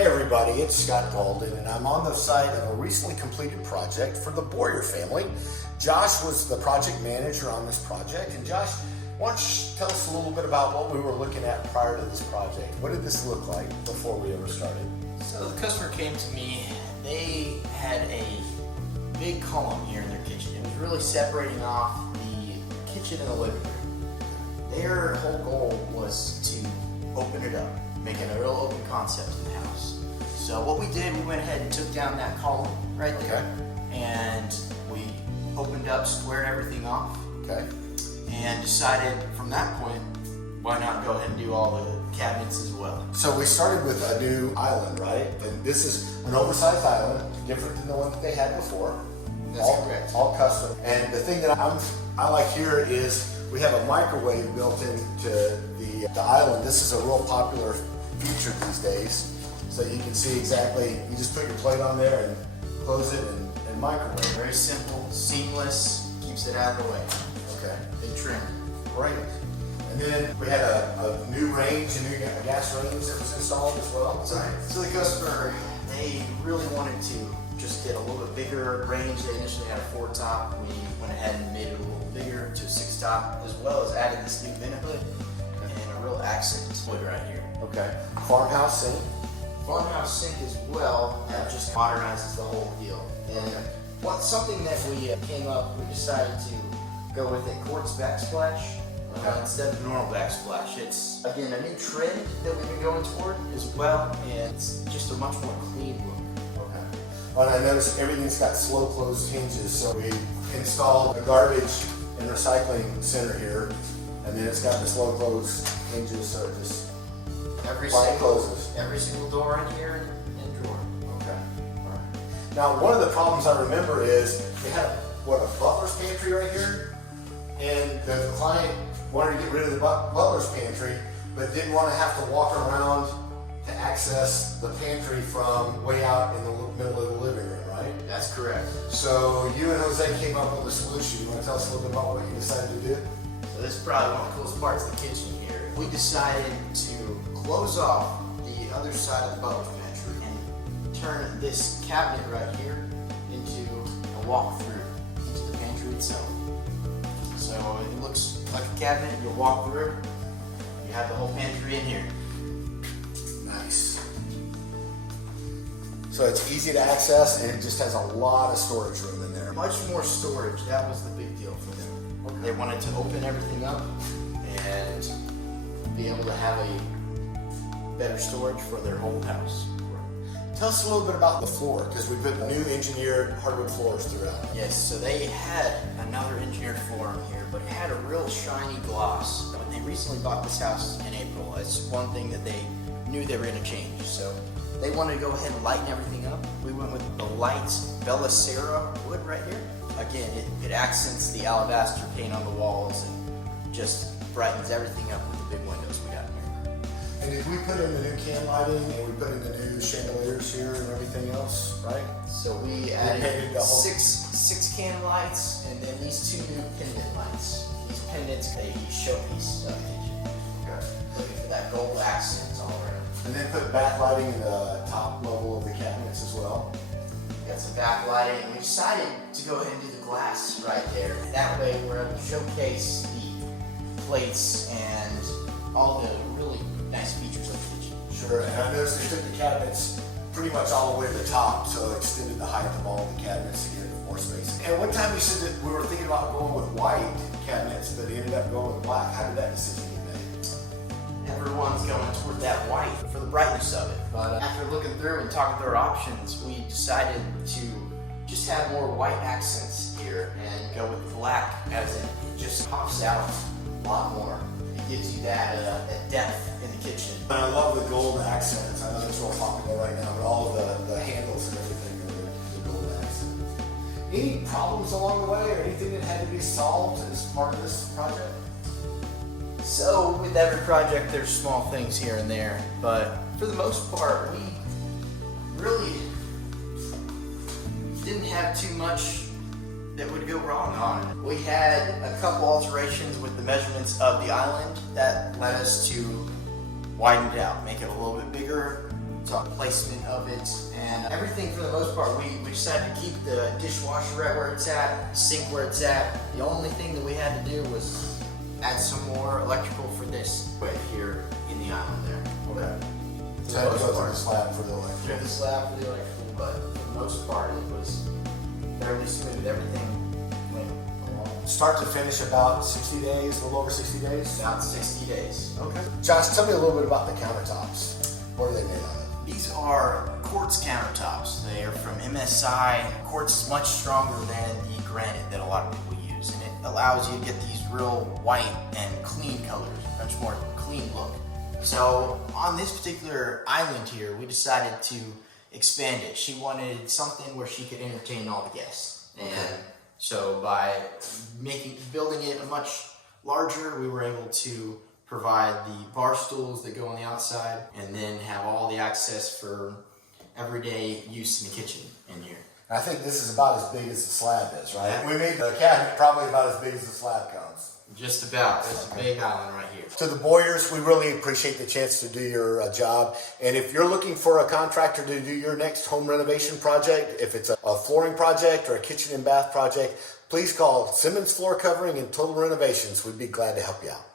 Hey everybody, it's Scott Golden, and I'm on the site of a recently completed project for the Boyer family. Josh was the project manager on this project, and Josh, why don't you tell us a little bit about what we were looking at prior to this project? What did this look like before we ever started? So the customer came to me, they had a big column here in their kitchen. It was really separating off the kitchen and the living room. Their whole goal was to open it up, make it a real open concept in the house. So what we did, we went ahead and took down that column right there, and we opened up, squared everything off, and decided from that point, why not go ahead and do all the cabinets as well. So we started with a new island, right? And this is an oversized island, different than the one that they had before. That's correct. All custom. And the thing that I like here is we have a microwave built into the island. This is a real popular feature these days. So you can see exactly, you just put your plate on there and close it and microwave. Very simple, seamless, keeps it out of the way. Okay. Big trim. Great. And then we had a new range, a new gas range that was installed as well. Right. So the customer, they really wanted to just get a little bit bigger range. They initially had a 4-top. We went ahead and made it a little bigger to a 6-top, as well as added this new vent hood and a real accent wood right here. Okay. Farmhouse sink. Farmhouse sink as well. That just modernizes the whole deal. And something that we came up, we decided to go with a quartz backsplash. Instead of the normal backsplash. It's, again, a new trend that we've been going toward as well, and it's just a much more clean look. Okay. Well, and I noticed everything's got slow closed hinges, so we installed a garbage and recycling center here, and then it's got the slow closed hinges, so it just closes. Every single door in here and drawer. Okay. All right. Now, one of the problems I remember is we had a butler's pantry right here, and the client wanted to get rid of the butler's pantry, but didn't want to have to walk around to access the pantry from way out in the middle of the living room, right? That's correct. So you and Jose came up with a solution. You want to tell us a little bit about what you decided to do? So this is probably one of the coolest parts of the kitchen here. We decided to close off the other side of the butler's pantry and turn this cabinet right here into a walk-through into the pantry itself. So it looks like a cabinet, you walk through, you have the whole pantry in here. Nice. So it's easy to access, and it just has a lot of storage room in there. Much more storage, that was the big deal for them. Okay. They wanted to open everything up and be able to have a better storage for their whole house. Tell us a little bit about the floor, because we put new engineered hardwood floors throughout. Yes, so they had another engineered floor in here, but it had a real shiny gloss. When they recently bought this house in April, it's one thing that they knew they were going to change. So they wanted to go ahead and lighten everything up. We went with the light Belisera wood right here. Again, it accents the alabaster paint on the walls and just brightens everything up with the big windows we got in here. And did we put in the new can lighting, and we put in the new chandeliers here and everything else, right? So we added six can lights, and then these 2 new pendant lights. These pendants, they showpiece of the kitchen. Okay. Looking for that gold accent all around. And then put backlighting in the top level of the cabinets as well. We got some backlighting, and we decided to go ahead and do the glass right there. That way we're able to showcase the plates and all the really nice features of the kitchen. Sure, and I noticed they took the cabinets pretty much all the way to the top, so it extended the height of all the cabinets to get more space. And one time you said that we were thinking about going with white cabinets, but they ended up going with black. How did that decision get made? Everyone's going toward that white for the brightness of it. But after looking through and talking through our options, we decided to just have more white accents here and go with black, as it just pops out a lot more. It gives you that depth in the kitchen. And I love the gold accents. I know it's real popular right now, but all of the handles and everything are the gold accents. Any problems along the way, or anything that had to be solved as part of this project? So with every project, there's small things here and there, but for the most part, we really didn't have too much that would go wrong on it. We had a couple alterations with the measurements of the island that led us to widen it out, make it a little bit bigger, placement of it, and everything for the most part. We decided to keep the dishwasher right where it's at, sink where it's at. The only thing that we had to do was add some more electrical for this right here in the island there. Okay. So I had to go through the slab for the electric. Through the slab for the electrical, but for the most part it was fairly smooth. Everything went along. Start to finish about 60 days, a little over 60 days? About 60 days. Okay. Josh, tell me a little bit about the countertops. What are they made of? These are quartz countertops. They are from MSI. Quartz is much stronger than the granite that a lot of people use, and it allows you to get these real white and clean colors, much more clean look. So on this particular island here, we decided to expand it. She wanted something where she could entertain all the guests, and so by building it a much larger, we were able to provide the bar stools that go on the outside, and then have all the access for everyday use in the kitchen in here. I think this is about as big as the slab is, right? Yeah. We made the cabinet probably about as big as the slab comes. Just about. It's a big island right here. To the Boyers, we really appreciate the chance to do your job. And if you're looking for a contractor to do your next home renovation project, if it's a flooring project or a kitchen and bath project, please call Simmons Floorcovering and Total Renovations. We'd be glad to help you out.